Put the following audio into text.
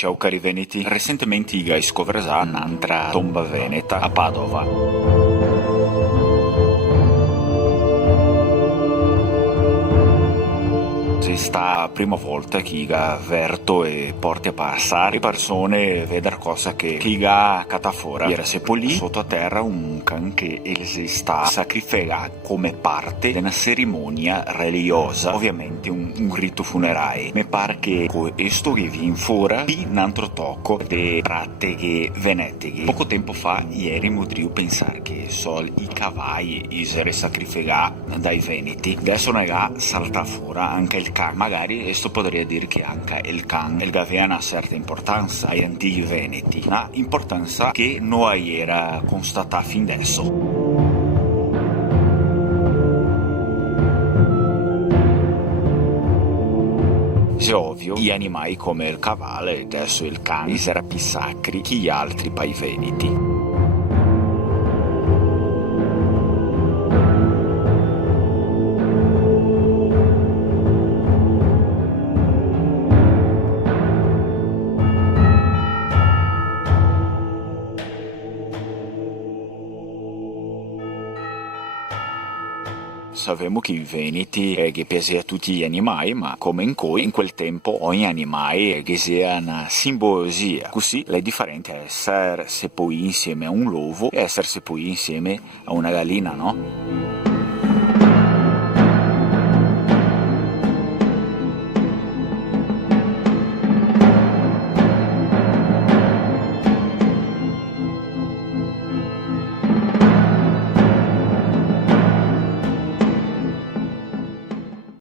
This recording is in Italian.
Ciao cari veneti, recentemente ho scoperto un'altra tomba veneta a Padova. Sta la prima volta che verto e porti a passare persone vedere cosa che ha catafora. Era seppellì sotto a terra un can che sta sacrifica come parte di una cerimonia religiosa, ovviamente un rito funerario. Mi pare che questo che vi infora di un altro tocco di pratiche venetiche. Poco tempo fa, ieri, potrei pensare che i cavalli essere sacrificati dai veneti. Adesso ne ha salta fuori anche il can. Magari questo potrebbe dire che anche il can aveva una certa importanza agli antichi veneti, una importanza che non era constatata fin adesso. È ovvio, gli animali come il cavallo e adesso il cane erano più sacri che gli altri pai veneti. Sappiamo che i veneti che piaceva a tutti gli animali, ma come in quel tempo ogni animale che sia una simbologia. Così è differente essere seppellito insieme a un lobo e essere seppellito insieme a una gallina, no?